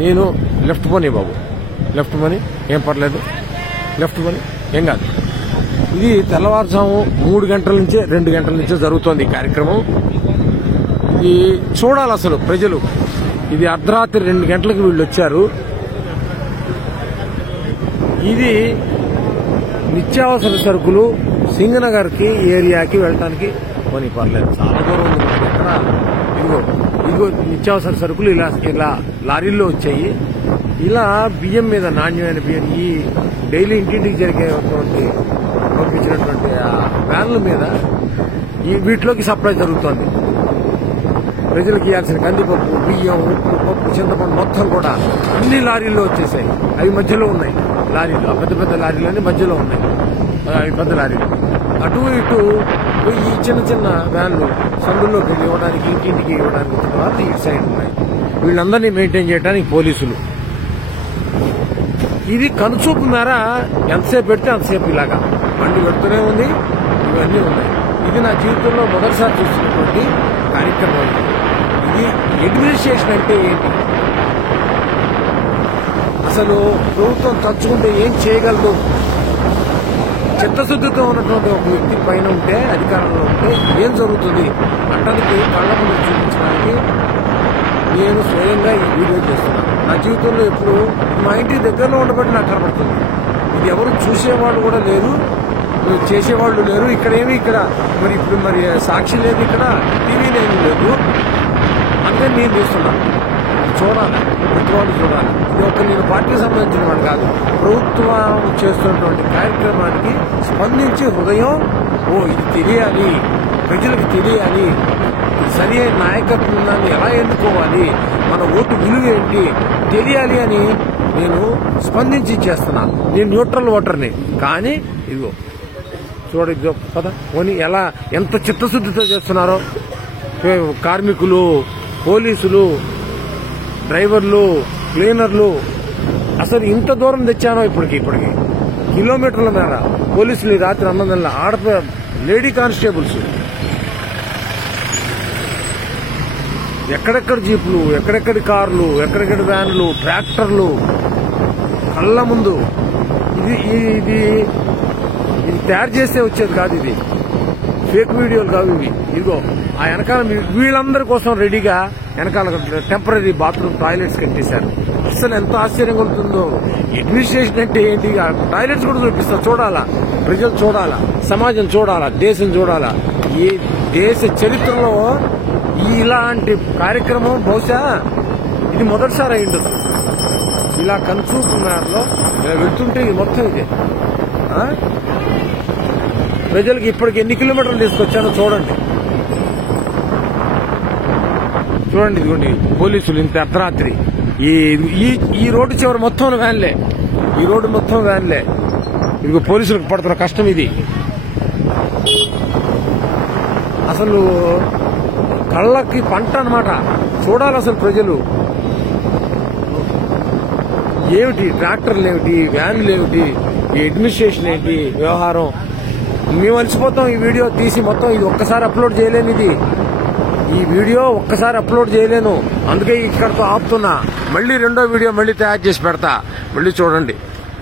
నేను లెఫ్ట్ పోనీ బాబు, లెఫ్ట్ పోనీ, ఏం పర్లేదు, లెఫ్ట్ పోనీ, ఏం కాదు. ఇది తెల్లవారుజాము 3 గంటల నుంచే 2 గంటల నుంచే జరుగుతోంది ఈ కార్యక్రమం. ఇది చూడాలి అసలు ప్రజలు. ఇది అర్ధరాత్రి 2 గంటలకు వీళ్ళు వచ్చారు. ఇది నిత్యావసర సరుకులు సింగనగర్ కి ఏరియాకి వెళ్ళటానికి పోనీ పర్లేదు, చాలా దూరం ఉంది. ఎక్కడ ఇదిగో నిత్యావసర సరుకులు ఇలా లారీల్లో వచ్చాయి. ఇలా బియ్యం మీద, నాణ్యమైన బియ్యం, ఈ డైలీ ఇంటింటికి జరిగేటువంటి పంపించినటువంటి వ్యాన్ల మీద వీటిలోకి సప్లై జరుగుతోంది. ప్రజలకు ఇవ్వాల్సిన కందిపప్పు, బియ్యం, ఉప్పు, పప్పు, చింతపండు మొత్తం కూడా అన్ని లారీల్లో వచ్చేసాయి. అవి మధ్యలో ఉన్నాయి లారీలు, పెద్ద పెద్ద లారీలన్నీ మధ్యలో ఉన్నాయి. అవి పెద్ద లారీలు. అటు ఇటు ఈ చిన్న చిన్న వ్యాన్లు సందుల్లోకి వెళ్ళి ఇవ్వడానికి, ఇంటింటికి ఇవ్వడానికి వచ్చిన వాళ్ళు ఈ సైడ్ ఉన్నాయి. వీళ్ళందరినీ మెయింటైన్ చేయడానికి పోలీసులు. ఇది కనుచూపు మేర ఎంతసేపు పెడితే అంతసేపు ఇలాగా బండి పెడుతూనే ఉంది. ఇవన్నీ ఉన్నాయి. ఇది నా జీవితంలో మొదటిసారి చూస్తున్నటువంటి కార్యక్రమం. ఇది అడ్మినిస్ట్రేషన్ అంటే ఏంటి, అసలు ప్రభుత్వం తలుచుకుంటే ఏం చేయగలదు? చిత్తశుద్ధితో ఉన్నటువంటి ఒక వ్యక్తి పైన ఉంటే, అధికారంలో ఉంటే ఏం జరుగుతుంది అంటానికి కళ్ళ ముందు చూపించడానికి నేను స్వయంగా ఈ వీడియో చేస్తున్నాను. నా జీవితంలో ఎప్పుడు మా ఇంటి దగ్గరలో ఉండబట్టి నాకు కనబడుతుంది. ఇది ఎవరు చూసేవాళ్ళు కూడా లేరు, చేసేవాళ్ళు లేరు. ఇక్కడ మరి ఇప్పుడు సాక్షి లేదు, ఇక్కడ టీవీ లేదు. అందుకని నేను చేస్తున్నాను. చూడాలి, ప్రతి వాళ్ళు చూడాలి. ఇది నేను పార్టీకి సంబంధించిన వాడు కాదు. ప్రభుత్వం చేస్తున్నటువంటి కార్యక్రమానికి స్పందించి హృదయం, ఇది తెలియాలి, ప్రజలకు తెలియాలి, సరి అయిన నాయకత్వాన్ని ఎలా ఎన్నుకోవాలి, మన ఓటు విలువ ఏంటి తెలియాలి అని నేను స్పందించి చేస్తున్నాను. నేను న్యూట్రల్ ఓటర్ని. కానీ ఇదిగో చూడ పద పోనీ ఎంత చిత్తశుద్ధితో చేస్తున్నారో కార్మికులు, పోలీసులు, డ్రైవర్లు, క్లీనర్లు. అసలు ఇంత దూరం తెచ్చానో ఇప్పటికి కిలోమీటర్ల మేర పోలీసులు ఈ రాత్రి 9 గంటల లేడీ కానిస్టేబుల్స్, ఎక్కడెక్కడ జీపులు, ఎక్కడెక్కడి కార్లు, ఎక్కడెక్కడి వ్యాన్లు, ట్రాక్టర్లు కళ్ళ ముందు. ఇది తయారు చేస్తే వచ్చేది కాదు. ఇది ఫేక్ వీడియోలు కావు ఇవి. ఇదిగో ఆ వెనకాల వీళ్ళందరి కోసం రెడీగా వెనకాల టెంపరీ బాత్రూమ్ టాయిలెట్స్ కట్టేశారు. అసలు ఎంత ఆశ్చర్యం కలుగుతుందో. అడ్మినిస్ట్రేషన్ అంటే ఏంటి? టాయిలెట్స్ కూడా చూపిస్తా. చూడాలా, ప్రజలు చూడాలా, సమాజం చూడాలా, దేశం చూడాలా. ఈ దేశ చరిత్రలో ఇలాంటి కార్యక్రమం బహుశా ఇది మొదటిసారి అయిండదు. ఇలా కనుచూపు మేరలో వెళ్తుంటే ఇది మొత్తం ఇదే. ప్రజలకు ఇప్పటికి ఎన్ని కిలోమీటర్లు తీసుకొచ్చానో చూడండి. ఇదిగోండి పోలీసులు ఇంత అర్ధరాత్రి ఈ రోడ్డు చివరి మొత్తం వ్యాన్లే, ఈ రోడ్డు మొత్తం వ్యాన్లే. ఇదిగో పోలీసులకు పడుతున్న కష్టం ఇది. అసలు కళ్ళకి పంట అన్నమాట. చూడాలి అసలు ప్రజలు. ఏమిటి ట్రాక్టర్లు, ఏమిటి వ్యాన్లు, ఏమిటి ఈ అడ్మినిస్ట్రేషన్ ఏంటి వ్యవహారం. మేము అలసిపోతాం ఈ వీడియో తీసి మొత్తం. ఇది ఒక్కసారి అప్లోడ్ చేయలేను. ఈ వీడియో ఒక్కసారి అప్లోడ్ చేయలేను. అందుకే ఇక్కడతో ఆపుతున్నా. మళ్ళీ రెండో వీడియో మళ్ళీ తయారు చేసి పెడతా. మళ్ళీ చూడండి.